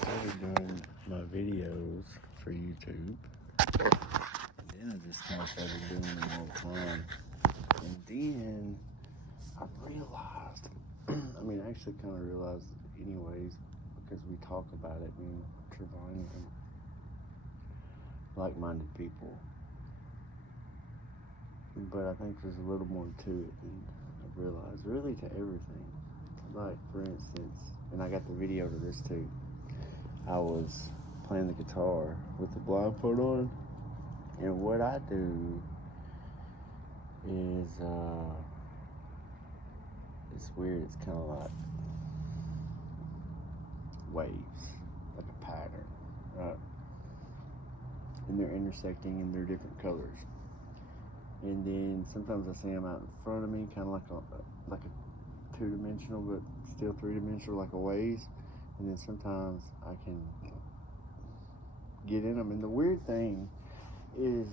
started doing my videos for YouTube, and then I just kind of started doing them all the time. And then I realized, I actually kind of realized anyways, because we talk about it, me and Trevon and like-minded people. But I think there's a little more to it than I realized, really to everything. Like, for instance, and I got the video to this too, I was playing the guitar with the blindfold on, and what I do is, it's weird, it's kind of like waves, like a pattern, right? And they're intersecting and they're different colors. And then sometimes I see them out in front of me, kind of like a two-dimensional, but still three-dimensional, like a waves. And then sometimes I can get in them. And the weird thing is,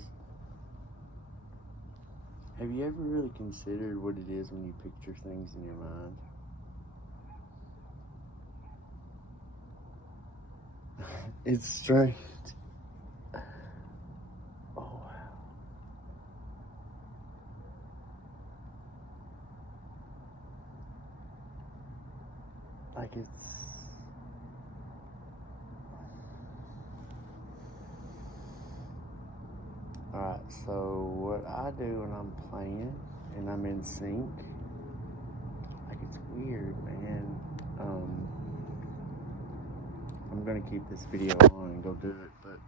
have you ever really considered what it is when you picture things in your mind? It's strange. Oh, wow. Like it's... Alright, so what I do when I'm playing and I'm in sync, like it's weird, man. I'm gonna keep this video on and go do it, but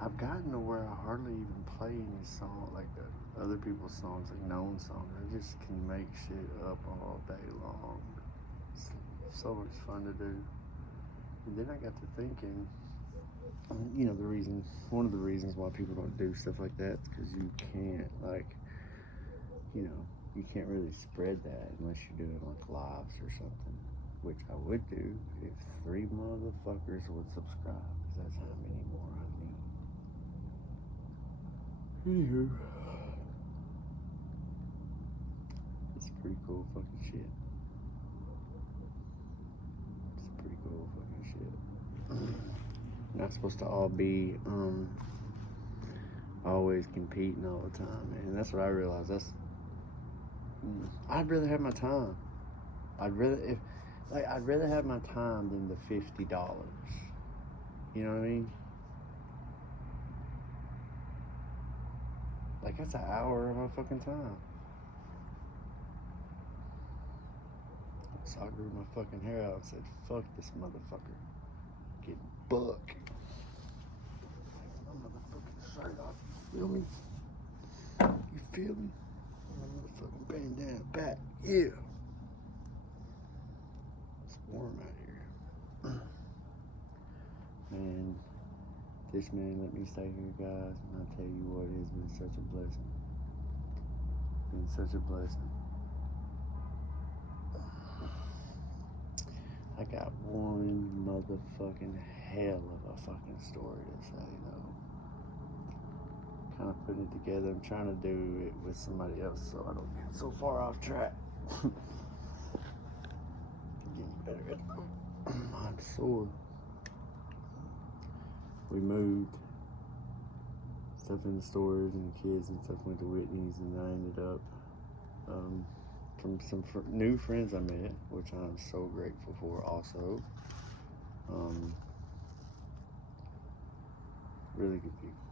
I've gotten to where I hardly even play any song, like the other people's songs, like known songs. I just can make shit up all day long. It's so much fun to do. And then I got to thinking, one of the reasons why people don't do stuff like that is because you can't, you can't really spread that unless you're doing like lives or something, which I would do if 3 motherfuckers would subscribe, because that's how many more I need. Anywho, it's pretty cool fucking shit. It's pretty cool fucking shit. Not supposed to all be always competing all the time, man. That's what I realized. I'd rather have my time. I'd rather have my time than the $50. You know what I mean? Like, that's an hour of my fucking time. So I grew my fucking hair out and said, fuck this motherfucker. Get buck. My motherfucking shirt off. You feel me? You feel me? My motherfucking bandana back. Yeah. It's warm out here. Man, this man let me stay here, guys, and I tell you what, it has been such a blessing. It's been such a blessing. I got one motherfucking hell of a fucking story to say, though. Kind of putting it together. I'm trying to do it with somebody else so I don't get so far off track. Getting better. I'm sore. We moved stuff in the stores, and the kids and stuff went to Whitney's, and I ended up from some new friends I met, which I'm so grateful for also. Really good people.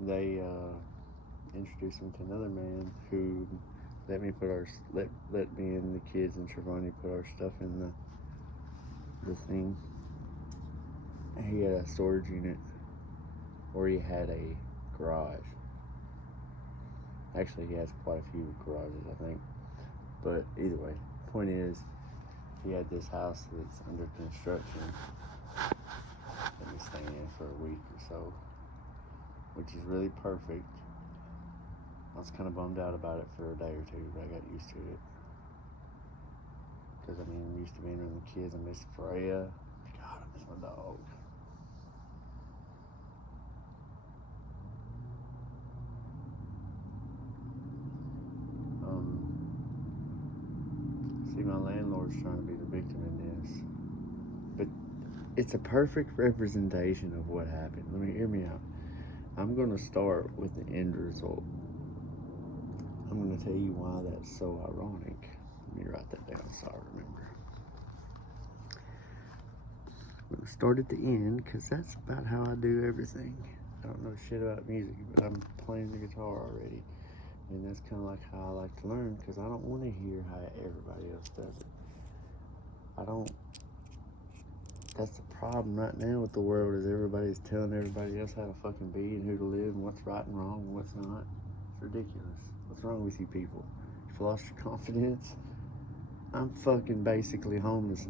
They introduced me to another man who let me and the kids and Trevon put our stuff in the thing. He had a storage unit, or he had a garage. Actually, he has quite a few garages, I think. But either way, point is, he had this house that's under construction. Let me stay in for a week or so, which is really perfect. I was kind of bummed out about it for a day or two, but I got used to it. Because, I'm used to being around the kids. I miss Freya. God, I miss my dog. See, my landlord's trying to be the victim in this. But it's a perfect representation of what happened. Hear me out. I'm going to start with the end result. I'm going to tell you why that's so ironic. Let me write that down so I remember. I'm going to start at the end because that's about how I do everything. I don't know shit about music, but I'm playing the guitar already. And that's kind of like how I like to learn, because I don't want to hear how everybody else does it. That's the problem right now with the world, is everybody's telling everybody else how to fucking be and who to live and what's right and wrong and what's not. It's ridiculous. What's wrong with you people? You've lost your confidence? I'm fucking basically homeless.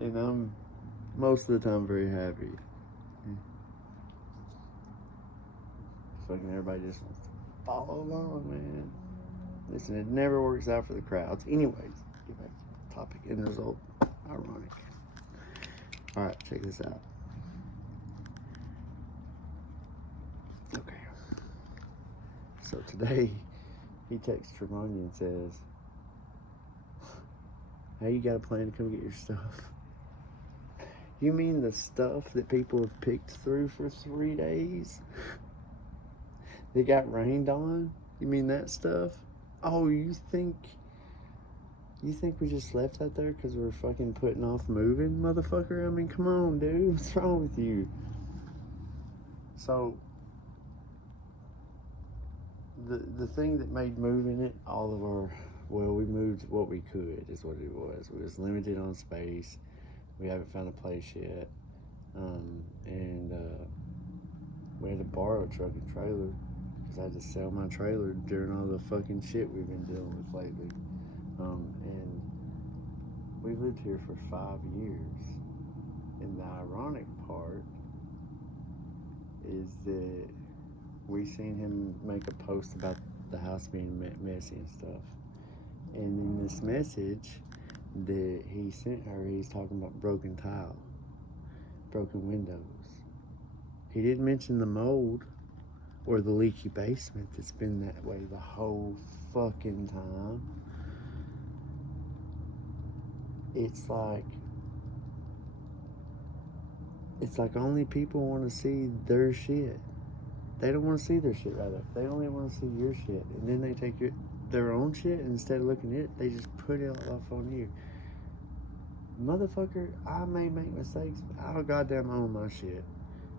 And I'm most of the time very happy. Fucking everybody just wants to follow along, man. Listen, it never works out for the crowds. Anyways, get back to the topic, end result. Ironic. Alright, check this out. Okay. So today, he texts Tremonti and says, "Hey, you got a plan to come get your stuff?" You mean the stuff that people have picked through for 3 days? They got rained on? You mean that stuff? Oh, you think we just left out there because we're fucking putting off moving, motherfucker? I mean, come on, dude. What's wrong with you? So, the thing that made moving it, we moved what we could, is what it was. We was limited on space. We haven't found a place yet. And we had to borrow a truck and trailer, because I had to sell my trailer during all the fucking shit we've been dealing with lately. And we've lived here for 5 years. And the ironic part is that we seen him make a post about the house being messy and stuff. And in this message that he sent her, he's talking about broken tile, broken windows. He didn't mention the mold or the leaky basement that's been that way the whole fucking time. It's like only people want to see their shit. They don't want to see their shit right up. They only want to see your shit. And then they take their own shit, and instead of looking at it, they just put it off on you. Motherfucker, I may make mistakes, but I goddamn own my shit.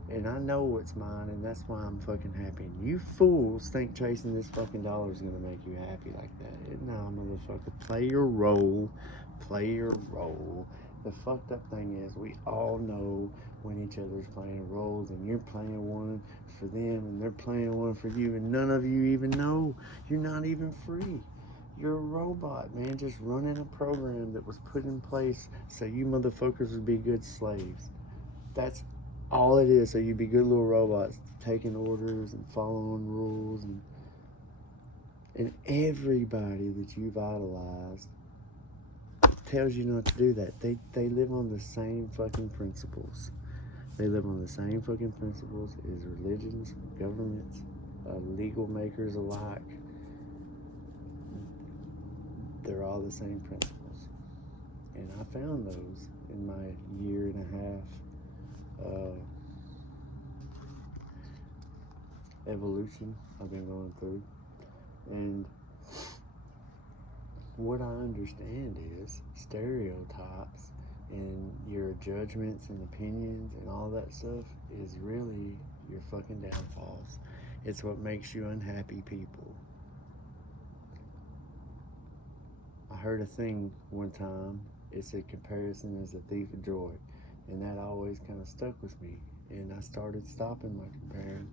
And I know what's mine, and that's why I'm fucking happy. And you fools think chasing this fucking dollar is gonna make you happy like that. No, motherfucker, play your role. Play your role. The fucked up thing is, we all know when each other's playing roles, and you're playing one for them, and they're playing one for you, and none of you even know. You're not even free. You're a robot, man, just running a program that was put in place so you motherfuckers would be good slaves. That's all it is, so you'd be good little robots taking orders and following rules, and everybody that you've idolized tells you not to do that. They live on the same fucking principles. They live on the same fucking principles as religions, governments, legal makers alike. They're all the same principles. And I found those in my 1.5 year evolution I've been going through. And what I understand is stereotypes and your judgments and opinions and all that stuff is really your fucking downfalls. It's what makes you unhappy people. I heard a thing one time. It said comparison is a thief of joy. And that always kind of stuck with me. And I started stopping my comparing.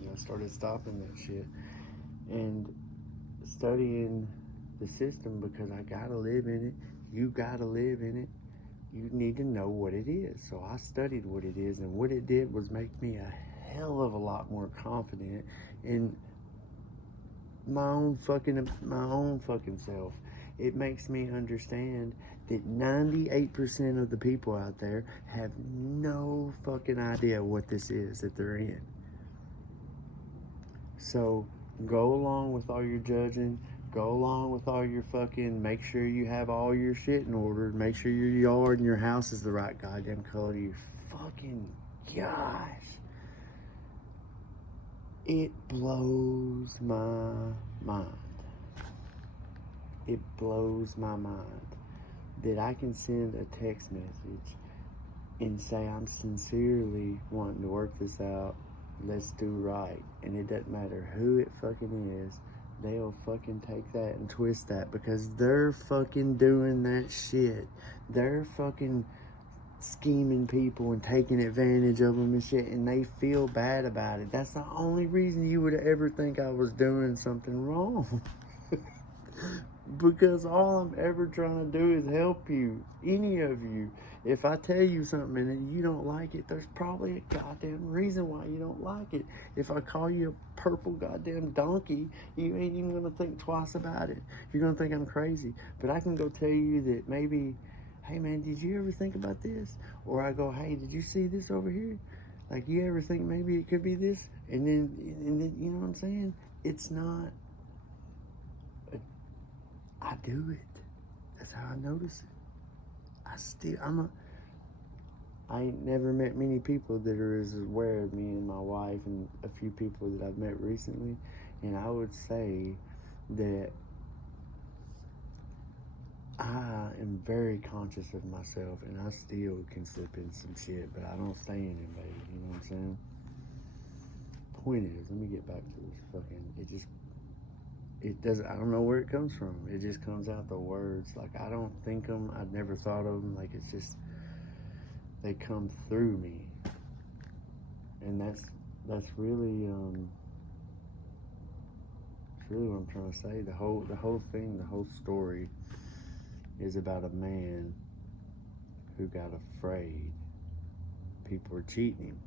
And I started stopping that shit. And studying the system, because I gotta live in it. You gotta live in it. You need to know what it is. So I studied what it is, and what it did was make me a hell of a lot more confident in my own fucking self. It makes me understand that 98% of the people out there have no fucking idea what this is that they're in. So Go along with all your judging. Go along with all your fucking. Make sure you have all your shit in order. Make sure your yard and your house is the right goddamn color. You fucking gosh. It blows my mind. It blows my mind that I can send a text message and say I'm sincerely wanting to work this out. Let's do right. And it doesn't matter who it fucking is. They'll fucking take that and twist that because they're fucking doing that shit. They're fucking scheming people and taking advantage of them and shit, and they feel bad about it. That's the only reason you would ever think I was doing something wrong. Because all I'm ever trying to do is help you, any of you. If I tell you something and you don't like it, there's probably a goddamn reason why you don't like it. If I call you a purple goddamn donkey, you ain't even gonna think twice about it. You're gonna think I'm crazy. But I can go tell you that maybe, hey man, did you ever think about this? Or I go, hey, did you see this over here? Like, you ever think maybe it could be this? And then you know what I'm saying? It's not, I do it. That's how I notice it. I ain't never met many people that are as aware of me and my wife and a few people that I've met recently. And I would say that I am very conscious of myself, and I still can slip in some shit, but I don't stay in it, baby. You know what I'm saying? Point is, let me get back to this fucking, it doesn't, I don't know where it comes from. It just comes out the words. Like, I don't think them. I've never thought of them. Like, it's just, they come through me. And that's really, it's really what I'm trying to say. The whole thing, the whole story is about a man who got afraid people were cheating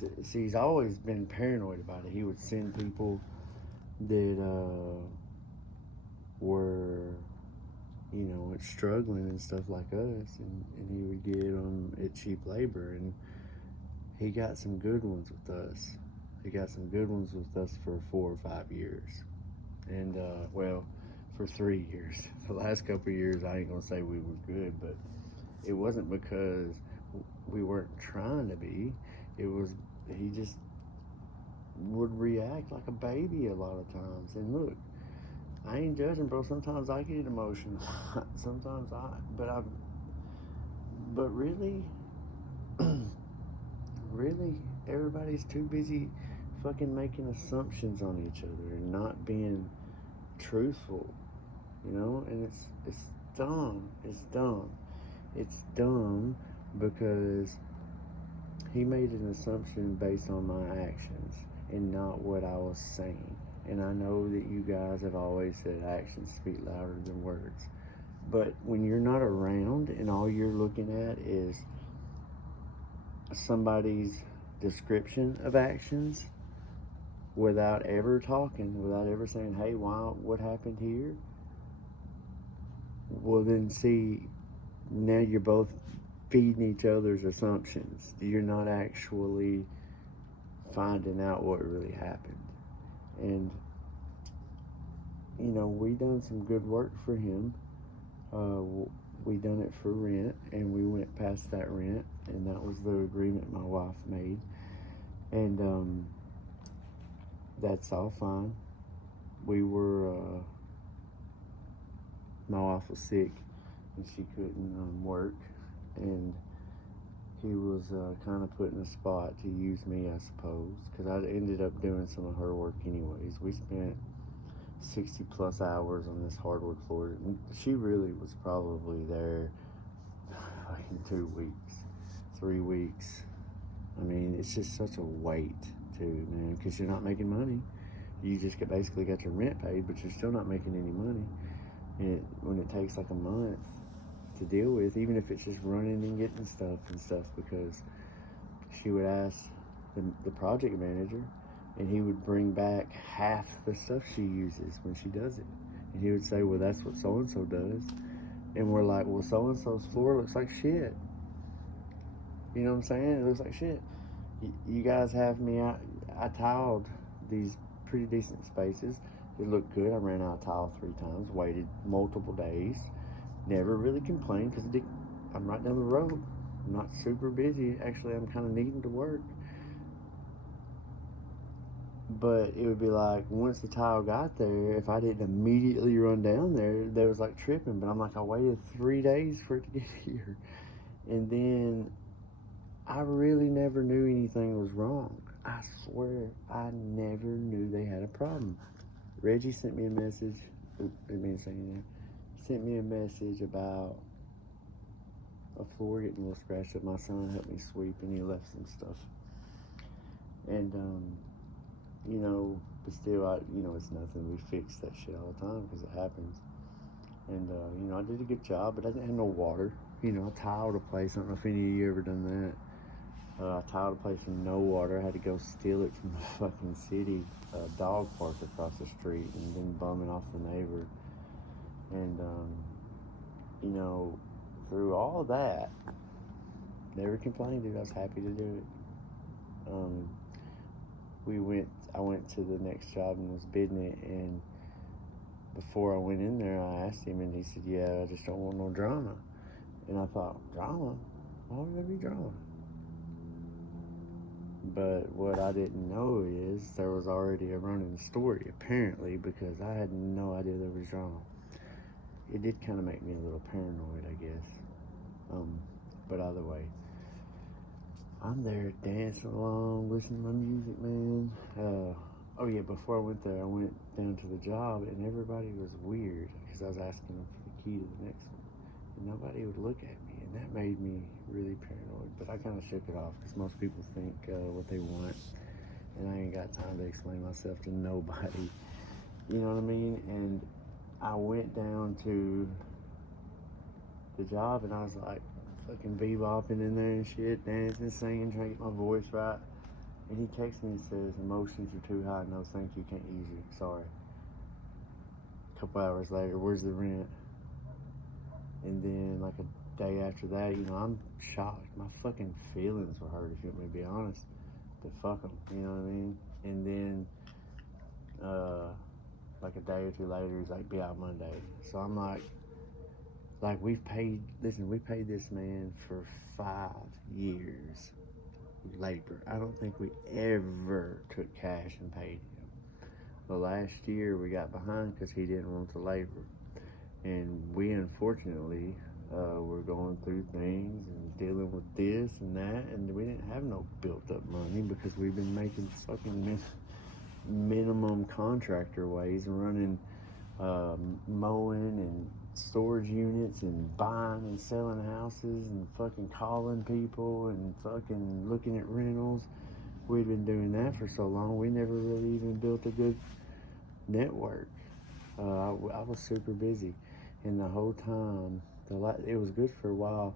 him. See, he's always been paranoid about it. He would send people that were, you know, struggling and stuff like us, and he would get them at cheap labor, and he got some good ones with us. He got some good ones with us for 4 or 5 years, and well, for 3 years. The last couple of years, I ain't gonna say we were good, but it wasn't because we weren't trying to be. It was, he just would react like a baby a lot of times. And look, I ain't judging, bro. Sometimes I get emotional. Sometimes but really, really, everybody's too busy fucking making assumptions on each other and not being truthful, you know? And it's dumb. It's dumb. It's dumb because he made an assumption based on my actions and not what I was saying. And I know that you guys have always said actions speak louder than words. But when you're not around and all you're looking at is somebody's description of actions without ever talking, without ever saying, hey, what happened here? Well, then see, now you're both feeding each other's assumptions. You're not actually finding out what really happened. And, you know, we done some good work for him. We done it for rent, and we went past that rent, and that was the agreement my wife made. And that's all fine. We were, my wife was sick, and she couldn't work, and he was kind of put in a spot to use me, I suppose, because I ended up doing some of her work anyways. We spent 60 plus hours on this hardwood floor. She really was probably there like in 2 weeks, 3 weeks. I mean, it's just such a weight too, man, because you're not making money. You just basically got your rent paid, but you're still not making any money. And when it takes like a month to deal with, even if it's just running and getting stuff, because she would ask the project manager, and he would bring back half the stuff she uses when she does it. And he would say, well, that's what so-and-so does. And we're like, well, so-and-so's floor looks like shit. You know what I'm saying? It looks like shit. You guys have me out. I tiled these pretty decent spaces. It looked good. I ran out of tile 3 times, waited multiple days. Never really complained because I'm right down the road. I'm not super busy. Actually, I'm kind of needing to work. But it would be like, once the tile got there, if I didn't immediately run down there was like tripping. But I'm like, I waited 3 days for it to get here. And then I really never knew anything was wrong. I swear, I never knew they had a problem. Reggie sent me a message. Didn't mean to say anything. Sent me a message about a floor getting a little scratched up. My son helped me sweep, and he left some stuff. And you know, but still, it's nothing. We fix that shit all the time because it happens. And you know, I did a good job, but I didn't have no water. You know, I tiled a place. I don't know if any of you ever done that. I tiled a place with no water. I had to go steal it from the fucking city dog park across the street, and then bum it off the neighbor. And you know, through all of that, never complained, dude. I was happy to do it. I went to the next job and was bidding it, and before I went in there, I asked him, and he said, "Yeah, I just don't want no drama." And I thought, drama? Why would there be drama? But what I didn't know is there was already a running story, apparently, because I had no idea there was drama. It did kind of make me a little paranoid, I guess. But either way, I'm there dancing along, listening to my music, man. Oh yeah, before I went there, I went down to the job, and everybody was weird because I was asking them for the key to the next one, and nobody would look at me, and that made me really paranoid. But I kind of shook it off because most people think what they want, and I ain't got time to explain myself to nobody. You know what I mean? And I went down to the job, and I was like fucking bebopping in there and shit, dancing, singing, trying to get my voice right. And he texts me and says, "Emotions are too high. No, thank you. Can't use you. Sorry." A couple hours later, "Where's the rent?" And then, like a day after that, you know, I'm shocked. My fucking feelings were hurt, if you want me to be honest. But fuck them, you know what I mean? And then, like a day or two later, he's like, "Be out Monday." So I'm like, we paid this man for 5 years labor. I don't think we ever took cash and paid him. The last year we got behind because he didn't want the labor. And we unfortunately were going through things and dealing with this and that, and we didn't have no built up money because we've been making fucking minimum contractor ways and running mowing and storage units and buying and selling houses and fucking calling people and fucking looking at rentals. We'd been doing that for so long, we never really even built a good network. I was super busy, and the whole time, it was good for a while.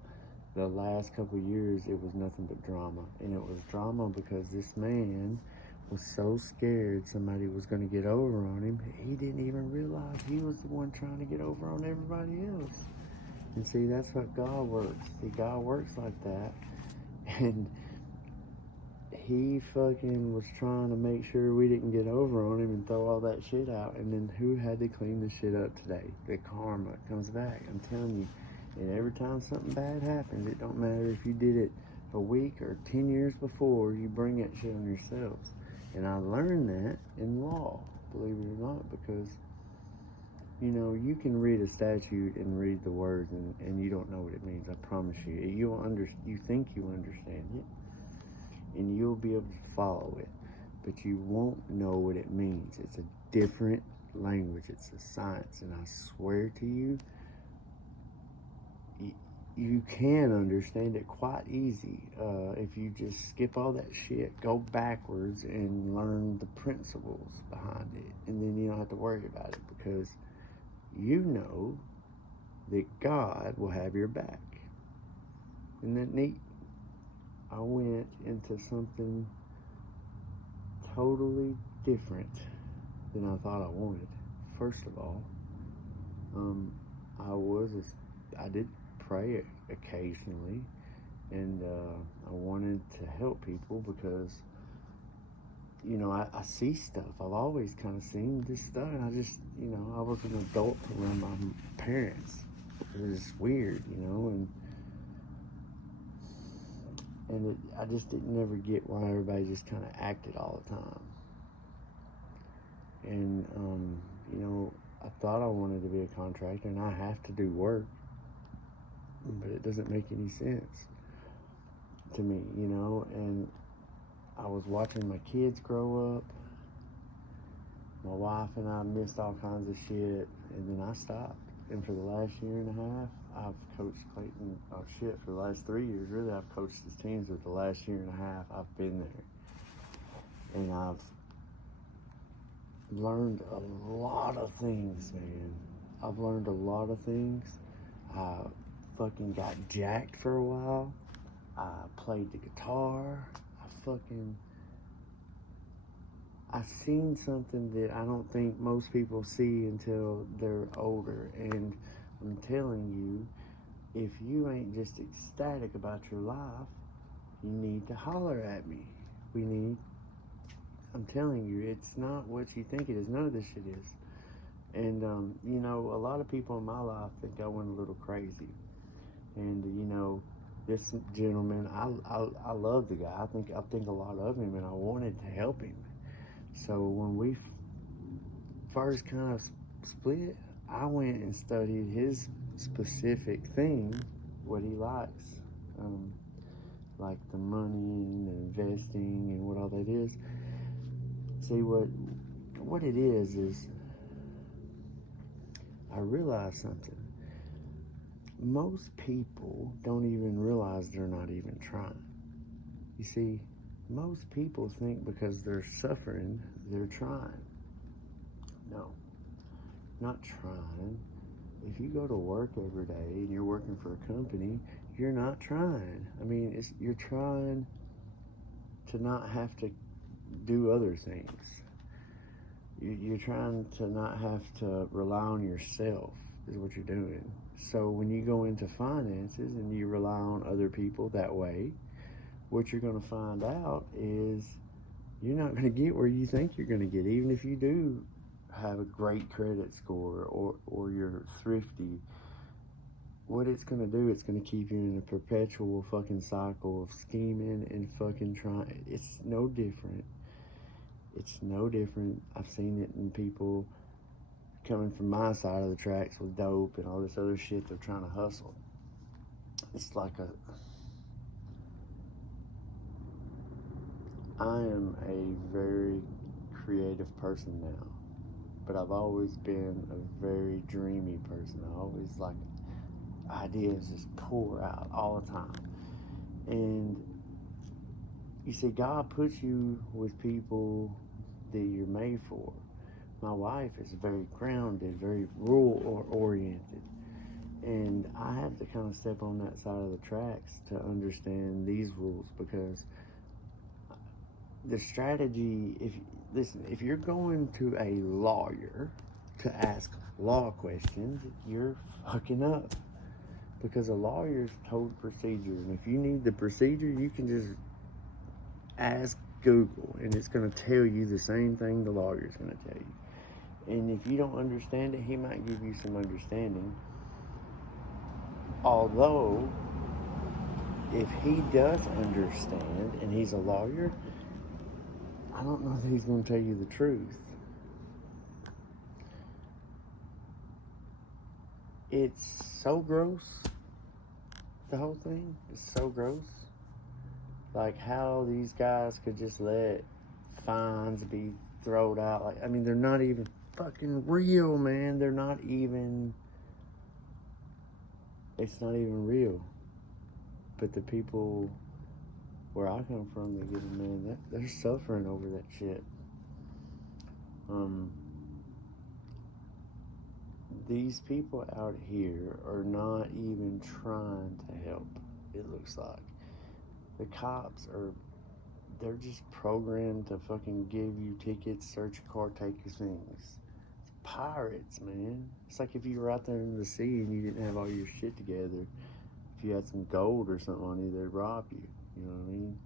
The last couple of years, it was nothing but drama, and it was drama because this man was so scared somebody was going to get over on him, he didn't even realize he was the one trying to get over on everybody else. And see, that's what God works. See, God works like that. And he fucking was trying to make sure we didn't get over on him and throw all that shit out. And then who had to clean the shit up today? The karma comes back, I'm telling you. And every time something bad happens, it don't matter if you did it a week or 10 years before, you bring that shit on yourselves. And I learned that in law, believe it or not, because, you know, you can read a statute and read the words and you don't know what it means. I promise you. You think you understand it, and you'll be able to follow it, but you won't know what it means. It's a different language. It's a science, and I swear to you, you can understand it quite easy if you just skip all that shit, go backwards, and learn the principles behind it. And then you don't have to worry about it because you know that God will have your back. Isn't that neat? I went into something totally different than I thought I wanted. First of all, I did pray occasionally, and I wanted to help people because you know, I see stuff. I've always kind of seen this stuff, and I just, you know, I was an adult around my parents. It was weird, you know, and I just didn't never get why everybody just kind of acted all the time. And, you know, I thought I wanted to be a contractor, and I have to do work, but it doesn't make any sense to me, you know. And I was watching my kids grow up. My wife and I missed all kinds of shit, and then I stopped. And for the last year and a half, I've coached Clayton. Oh shit! For the last 3 years, really, I've coached his teams. But the last year and a half, I've been there, and I've learned a lot of things, man. I've learned a lot of things. I fucking got jacked for a while. I played the guitar. I seen something that I don't think most people see until they're older. And I'm telling you, if you ain't just ecstatic about your life, you need to holler at me. I'm telling you, it's not what you think it is. None of this shit is. And, you know, a lot of people in my life think I went a little crazy. And, you know, this gentleman, I love the guy. I think a lot of him, and I wanted to help him. So when we first kind of split, I went and studied his specific thing, what he likes, like the money and the investing and what all that is. See, what it is I realized something. Most people don't even realize they're not even trying. You see, most people think because they're suffering, they're trying. No, not trying. If you go to work every day and you're working for a company, you're not trying. I mean, you're trying to not have to do other things. You're trying to not have to rely on yourself is what you're doing. So when you go into finances and you rely on other people that way, what you're going to find out is you're not going to get where you think you're going to get, even if you do have a great credit score or you're thrifty. What it's going to do, it's going to keep you in a perpetual fucking cycle of scheming and fucking trying. It's no different. It's no different. I've seen it in people coming from my side of the tracks with dope and all this other shit. They're trying to hustle. It's like I am a very creative person now, but I've always been a very dreamy person. I always like ideas just pour out all the time. And you see, God puts you with people that you're made for. My wife is very grounded, very rule oriented. And I have to kind of step on that side of the tracks to understand these rules, because the strategy, if you're going to a lawyer to ask law questions, you're fucking up. Because a lawyer's told procedure, and if you need the procedure, you can just ask Google, and it's going to tell you the same thing the lawyer's going to tell you. And if you don't understand it, he might give you some understanding. Although, if he does understand, and he's a lawyer, I don't know that he's going to tell you the truth. It's so gross. The whole thing is so gross. Like how these guys could just let fines be thrown out. Like, I mean, they're not even fucking real, man. It's not even real. But the people where I come from, they get, man, they're suffering over that shit. These people out here are not even trying to help, it looks like. The cops they're just programmed to fucking give you tickets, search your car, take your things. It's pirates, man. It's like if you were out there in the sea and you didn't have all your shit together. If you had some gold or something on you, they'd rob you. You know what I mean?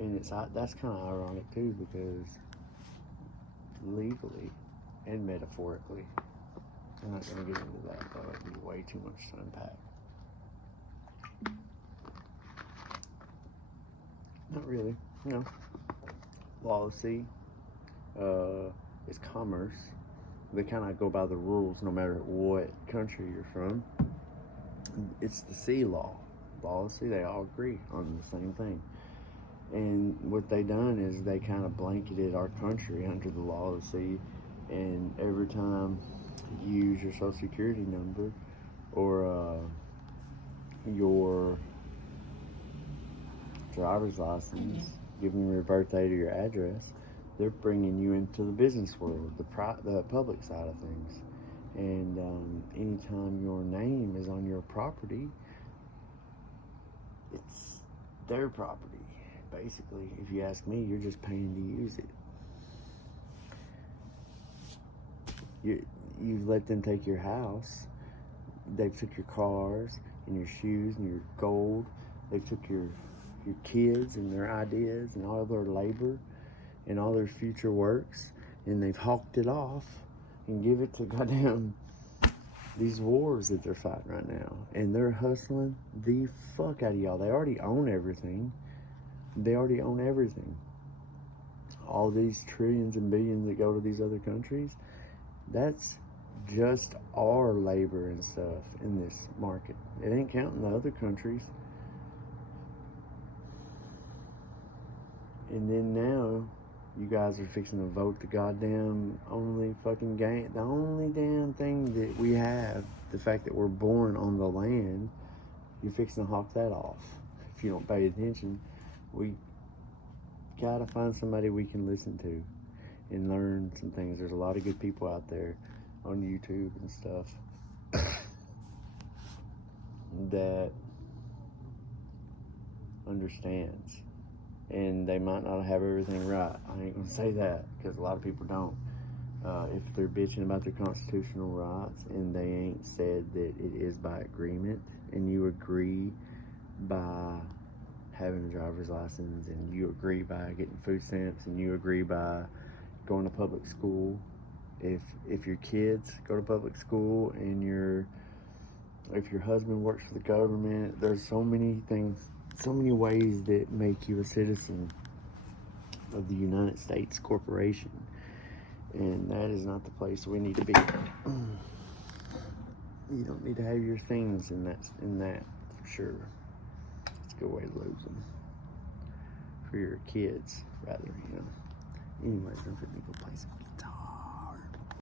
And that's kind of ironic too, because legally and metaphorically, I'm not going to get into that, though. It'd be way too much to unpack. Not really, no. Law of the sea is commerce. They kind of go by the rules no matter what country you're from. It's the sea law. Law of the sea, they all agree on the same thing. And what they done is they kind of blanketed our country under the law of the sea. And every time you use your social security number or your driver's license, giving your birthday to your address, they're bringing you into the business world, the public side of things. And anytime your name is on your property, it's their property. Basically, if you ask me, you're just paying to use it. You've let them take your house. They've took your cars and your shoes and your gold. They've took your kids and their ideas and all their labor and all their future works, and they've hawked it off and give it to goddamn these wars that they're fighting right now. And they're hustling the fuck out of y'all. They already own everything. All these trillions and billions that go to these other countries, that's just our labor and stuff in this market. It ain't counting the other countries. And then now, you guys are fixing to vote the goddamn only fucking game. The only damn thing that we have, the fact that we're born on the land, you're fixing to hawk that off. If you don't pay attention, we gotta find somebody we can listen to and learn some things. There's a lot of good people out there on YouTube and stuff that understands. And they might not have everything right. I ain't gonna say that, because a lot of people don't. If they're bitching about their constitutional rights and they ain't said that it is by agreement, and you agree by having a driver's license, and you agree by getting food stamps, and you agree by going to public school. If your kids go to public school, and if your husband works for the government, there's so many things, so many ways that make you a citizen of the United States corporation. And that is not the place we need to be. You don't need to have your things in that for sure. It's a good way to lose them. For your kids, rather, Anyways, don't let me go play some guitar.